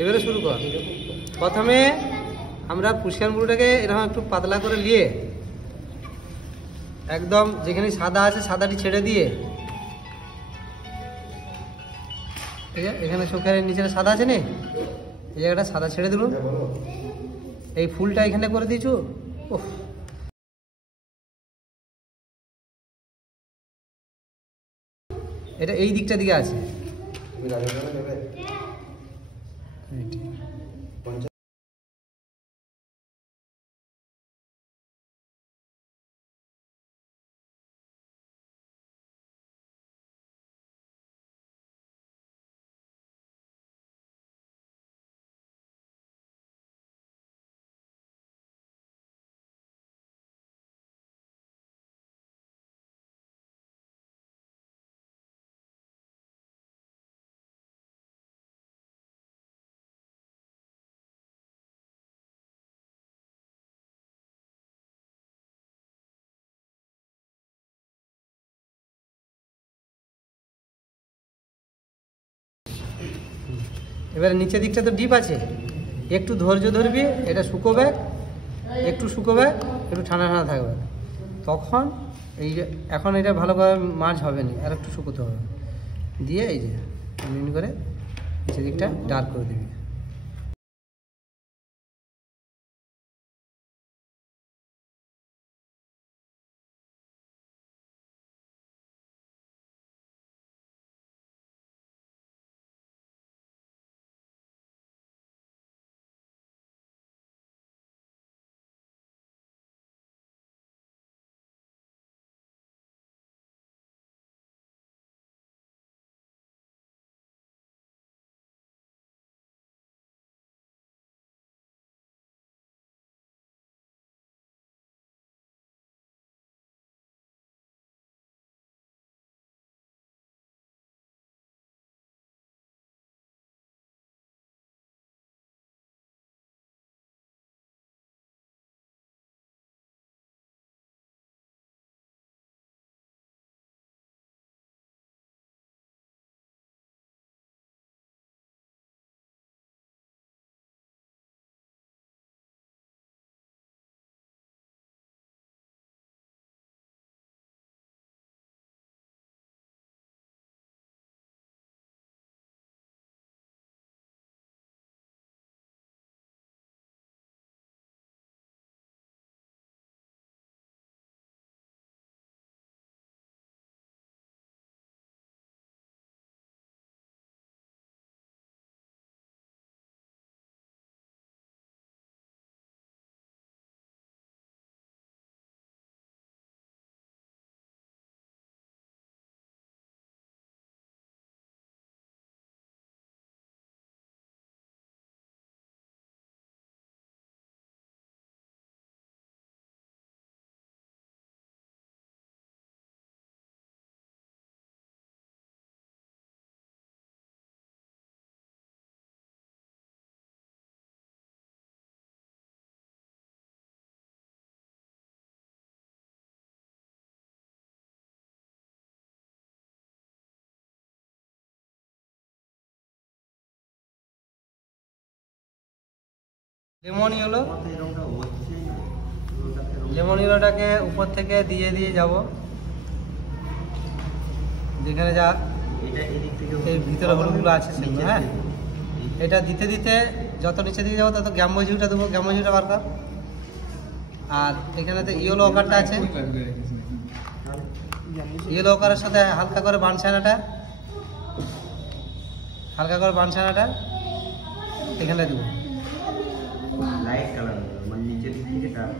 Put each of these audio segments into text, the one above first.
এবারে শুরু কর। প্রথমে আমরা পুষ্কান মুড়িটাকে এরকম একটু পাতলা করে নিয়ে একদম যেখানে সাদা আছে সাদাটি ছেড়ে দিয়ে, ঠিক আছে, এখানে চোখের নিচে সাদা আছে নি, এই জায়গাটা সাদা ছেড়ে দিল, এই ফুলটা এখানে করে দিয়েছো। এটা এই দিকটা দিকে আছে। এবারে নিচের দিকটা তো ডিপ আছে, একটু ধৈর্য ধরবি, এটা শুকোবে, একটু শুকোবে, একটু ঠান্ডা ঠান্ডা থাকবে, তখন এই যে এখন এটা ভালো করে মাছ হবে না, আর একটু শুকোতে হবে, দিয়ে এই যে মিন করে নিচের দিকটা ডার্ক করে দিবি। লেমন ইয়েলোটাকে উপর থেকে দিয়ে দিয়ে যাব, যেখানে যা এই ভিতরে হলুদগুলো আছে সেগুলো। হ্যাঁ, এটা দিতে দিতে যত নিচে দিয়ে যাবো তত গ্যাম্বোজিউটা দেবো, গ্যাম্বোজিউটা বার কর। আর এখানে তো ইয়েলো অকারটা আছে, ইয়েলো অকারের সাথে হালকা করে বানছানাটা এখানে দেবো। লাইট কালার মানে নিচের দিকে ডার্ক,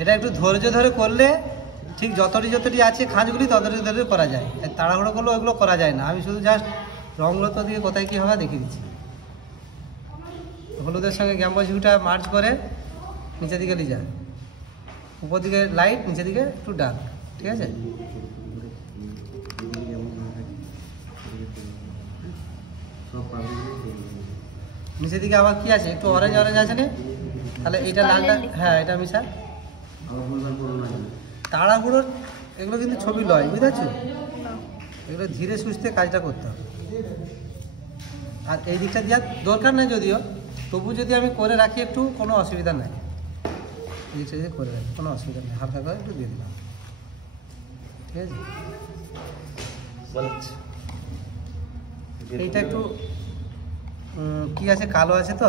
এটা একটু ধৈর্য ধরে করলে ঠিক যতটি আছে খাঁজগুলি ততটি করা যায়, তাড়াহুড়ো করলে ওইগুলো করা যায় না। আমি শুধু জাস্ট রঙগুলো তো দিয়ে কোথায় কী হবে দেখিয়ে দিচ্ছি। হলুদের সঙ্গে গ্যাম্বোজিউটা মার্চ করে নিচের দিকে নিয়ে যায়, উপর দিকে লাইট, নিচের দিকে একটু ডার্ক, ঠিক আছে। নিচের দিকে আবার কি আছে, একটু অরেঞ্জ আছে না, তাহলে এইটা লালটা, হ্যাঁ এটা মিশা। তাড়াহুড়োর এগুলো কিন্তু ছবি লয়, বুঝতে পারছো। এগুলো ধীরে সুস্থে কাজটা করতে হবে। আর এই দিকটা দেওয়ার দরকার নেই যদিও, তবু যদি আমি করে রাখি একটু, কোনো অসুবিধা নাই। এই দিকটা যদি করে রাখি কোনো অসুবিধা নেই, হালকা করে একটু দিয়ে দিলাম, ঠিক আছে। এইটা একটু কি আছে, কালো আছে তো,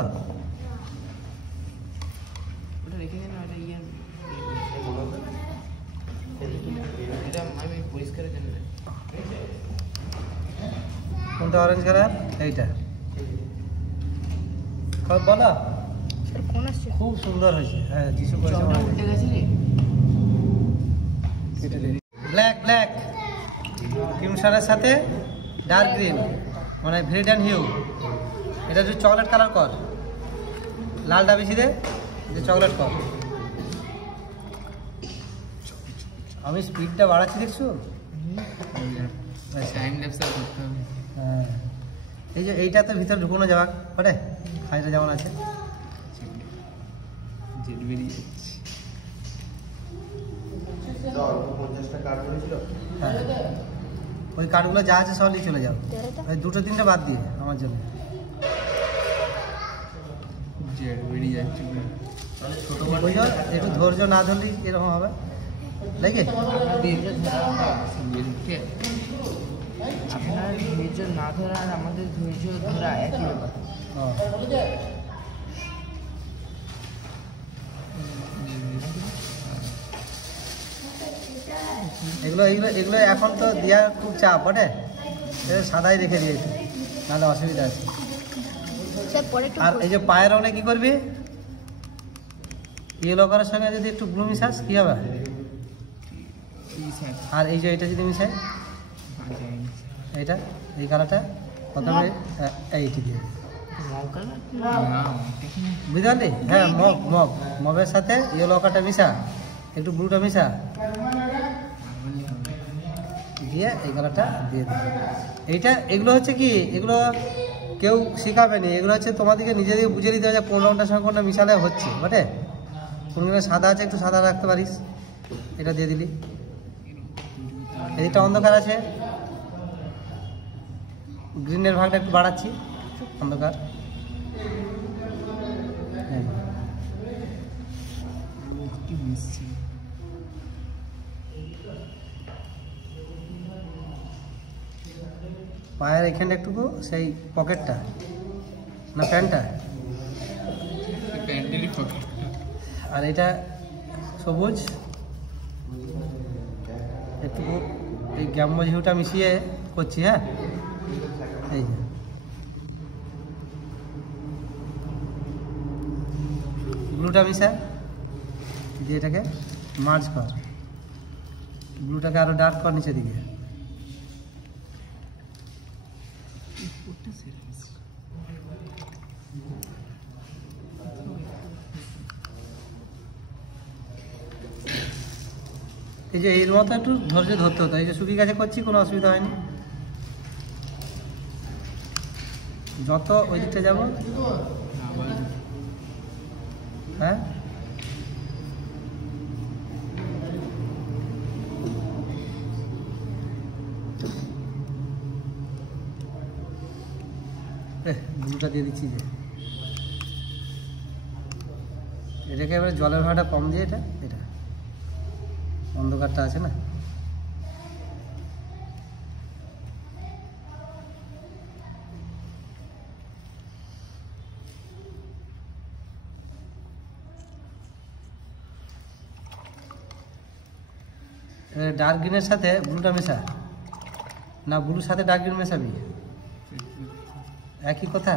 ওটা রেখে দিন, ওটা এটা আমি পরিষ্কারের জন্য। কোনটা অরেঞ্জ কালার? এইটা সব বলো, কোন আসছে? খুব সুন্দর হয়েছে। হ্যাঁ, যিশু করেছে। জলটা উল্টে গেছে রে। ব্ল্যাক ব্ল্যাক ক্রিমসনের সাথে ডার্ক গ্রিন, মানে ভেরিডান হিউ। এটা যদি চকলেট কালার কর, লালটা বেশি দে, যে চকলেট কর। আমি স্পিডটা বাড়াচ্ছি, দেখছো? টাইম ল্যাপসে করতে হবে। হ্যাঁ, এই যে এইটা তো ভিতরে ঢুকানো যাবে পরে, খাইটা যেমন আছে। জেট বেরিয়ে যাচ্ছে। 50টা কার্ড করেছিল। হ্যাঁ, ওই কার্ডগুলো যা আছে সব নিয়ে চলে যাও, ওই দুটো তিনটে বাদ দিয়ে আমার জন্য। জেট বেরিয়ে যাচ্ছে। তাহলে ছোট বুঝলো, একটু ধৈর্য না ধরলে এরকম হবে, লাগে। আপনার ধৈর্য না ধরা আর আমাদের ধৈর্য ধরা একই ব্যাপার। এগুলো এগুলো এগুলো এখন তো দেওয়ার খুব চাপ বটে, সাদাই রেখে দিয়েছে, নাহলে অসুবিধা আছে। আর এই যে পায়ের রঙে কি করবি, ইয়েলো কালারের সঙ্গে যদি একটু ব্লু মিশাস কি হবে, আর এই যে এটা যদি মিশাই, এইটা এই কালারটা প্রথমে এইটি দিয়ে বুঝলি। হ্যাঁ, মবের সাথে ইয়েলো কালারটা মিশা, একটু ব্লুটা মিশা দিয়ে এই কালারটা দিয়ে দেবে। এইটা এগুলো হচ্ছে কি, এগুলো কেউ শেখাবে না, এগুলো হচ্ছে তোমাদেরকে নিজেদেরকে বুঝে দিতে হবে যে কোন রঙটার সঙ্গে কোনটা মিশালে হচ্ছে বটে। কোনগুলো সাদা আছে, একটু সাদা রাখতে পারিস, এটা দিয়ে দিলি। এইটা অন্ধকার আছে, গ্রিনের ভাগটা একটু বাড়াচ্ছি, অন্ধকার। পায়ের এখানটা একটুকু সেই পকেটটা না প্যান্টটা, আর এটা সবুজ একটুকু এই গ্যাম্বো ঝিউটা মিশিয়ে করছি। হ্যাঁ, এই যে ব্লুটা মিশা দিয়ে এটাকে মার্জ কর, ব্লুটাকে আরো ডার্ক কর নিচে দিকে। এই যে এর মতো একটু ধৈর্য ধরতে হতো, এই যে শুকিয়ে গেছে করছি, কোনো অসুবিধা হয়নি। যত ওই দিকটা যাব, হ্যাঁ ব্লুটা দিয়ে দিচ্ছি, যে এটাকে এবারে জলের ভাড়াটা কম দিয়ে, এটা এটা অন্ধকারটা আছে না, ডার্ক গ্রিনের সাথে ব্লুটা মেশা, না ব্লুর সাথে ডার্ক গ্রিন মেশাবি, একই কথা।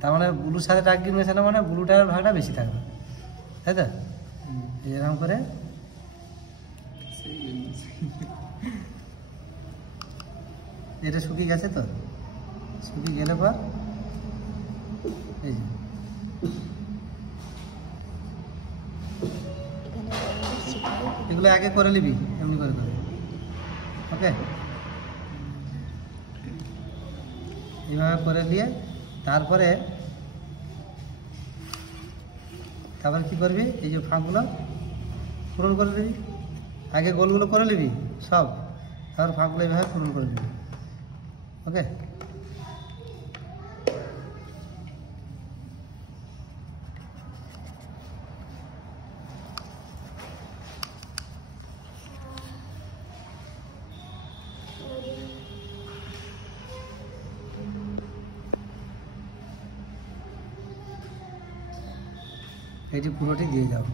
তার মানে ব্লুর সাথে ডার্ক গ্রিন মেশানো মানে ব্লুটার ভাগটা বেশি থাকবে, তাই তো? এরকম করে এটা শুকিয়ে গেছে তো, শুকিয়ে গেলে পর এই যে এগুলো আগে করে নিবি, এমনি করে করে। ওকে, এইভাবে করে নিয়ে তারপরে কি করবি, এই যে ফাঁকগুলো পূরণ করে নিবি। আগে গোলগুলো করে নিবি সব, আর ফাঁকগুলো এইভাবে পূরণ করে দিবি। ওকে, এটি পুরোটি দিয়ে যাও,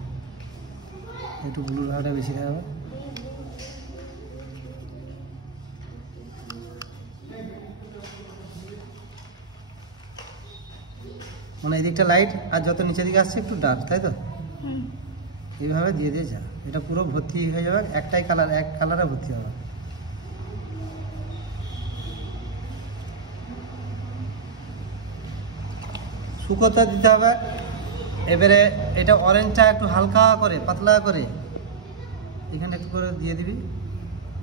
একটু ব্লুর ভাগটা বেশি থাকবে। মানে এই দিকটা লাইট আর যত নিচের দিকে আসছে একটু ডার্ক, তাই তো? এইভাবে দিয়ে দিয়ে যা, এটা পুরো ভর্তি হয়ে যাবে, একটাই কালার, এক কালারে ভর্তি হবে। শুকোতে দিতে হবে। এবারে এটা অরেঞ্জটা একটু হালকা করে পাতলা করে এখানে একটু করে দিয়ে দিবি।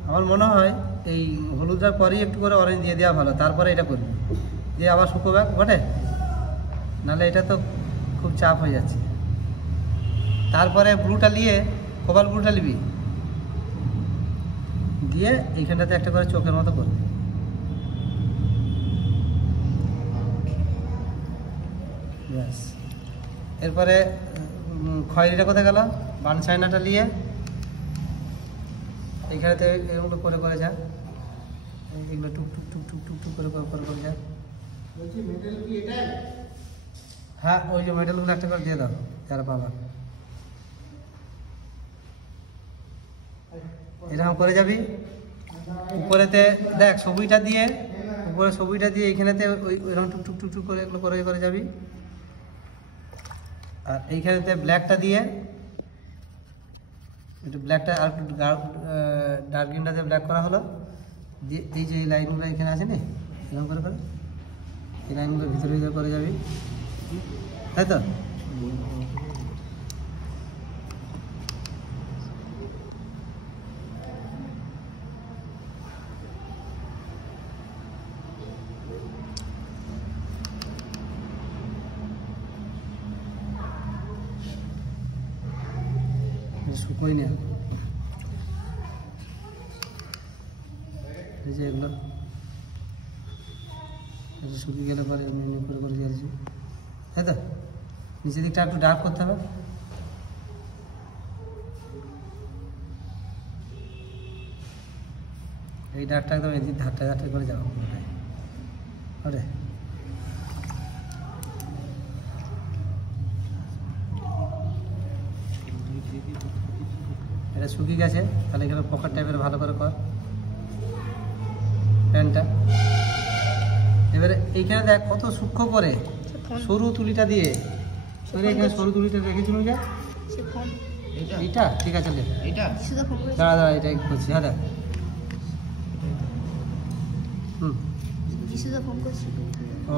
আমার মনে হয় এই হলুদটার পরেই একটু করে অরেঞ্জ দিয়ে দেওয়া ভালো, তারপরে এটা করবি, দিয়ে আবার শুকোবে বটে, নাহলে এটা তো খুব চাপ হয়ে যাচ্ছে। তারপরে ব্লুটা নিয়ে কোবাল ব্লুটা নিবি, দিয়ে এইখানটাতে একটা করে চোখের মতো করবি। ব্যাস, এরপরে খয়েরিটা কোথায় গেল? বান চায়নাটা নিয়ে এইখানেতে এগুলো করে করে যা, এগুলো টুক টুক টুক টুক টুক টুক করে করে করে যা। হ্যাঁ, ওই যে মেডেলগুলো একটা করে দিয়ে দাও যারা পাবা। এরকম করে যাবি। উপরেতে দেখ ছবিটা দিয়ে, উপরে ছবিটা দিয়ে এইখানেতে ওই ওইরকম টুক টুক টুক টুক করে এগুলো করে করে যাবি। আর এইখানেতে ব্ল্যাকটা দিয়ে একটু ব্ল্যাকটা আর একটু ডার্ক গ্রিনটাতে ব্ল্যাক করা হলো, দিয়ে এই যে এই লাইনগুলো এখানে আছে না, এরকম করে করে এই লাইনগুলো ভিতরে ভিতরে করে যাবি, তাই তো? শুকোই না এই যে এগুলো, শুকিয়ে গেলে পরে আমি করে করে যাচ্ছি, তাই তো? নিচের দিকটা একটু ডার্ক করতে হবে। এই ডার্কটা একদম এদিক ধারটা ধারটা করে যাবো ওরে। এটা শুকিয়ে গেছে, তাহলে এখানে পকেট টাইপের ভালো করে কর প্যান্টটা। এবারে এইখানে দেখ কত সূক্ষ্ম করে সরু তুলিটা দিয়ে, এখানে সরু তুলিটা রেখেছিল যা, এইটা ঠিক আছে, দাঁড়া দাঁড়া, এটা করছি। হ্যাঁ দেখ, ও